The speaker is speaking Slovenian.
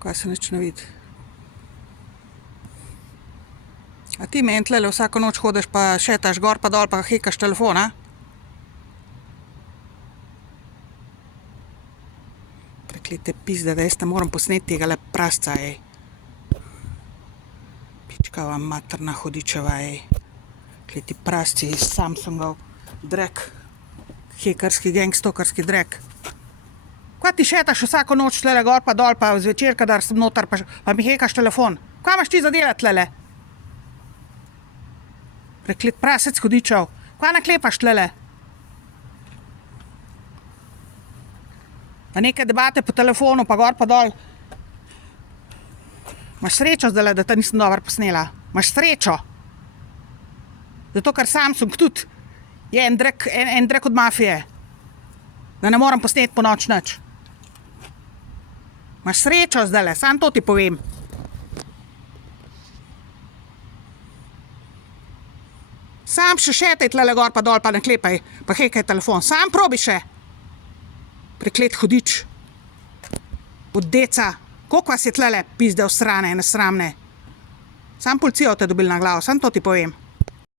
Kaj se nič ne vidi? A ti meni tlele vsako noč hodiš pa šetaš gor pa dol pa hekaš telefon, a? Preklete pizde, da jaz ne moram posneti tegale prasca, ej. Pičkava materna hudičeva, ej. Kleti prasci iz Samsungov drek. Hekarski, gangstokarski drek. Kaj ti šetaš vsako noč tlele gor pa dol pa zvečer, kadar sem noter pa mi hekaš telefon? Kaj imaš ti za delati tlele? Preklet prasec hudičev. Kaj naklepaš tlele? A neke debate po telefonu, pa gor pa dol. Imaš srečo zdajle, da te nisem dobro posnela. Imaš srečo. Zato, ker Samsung tudi je en drek od mafije. Da ne moram posneti po noč nič. Imaš srečo zdajle, samo to ti povem. Sam še šetaj tlele gor pa dol, pa naklepaj, pa hekaj telefon. Sam probi še. Preklet hudič. Od deca. Koliko vas je tlele pizde osrane, nesramne? Sam policijo te dobili na glavo, sam to ti povem.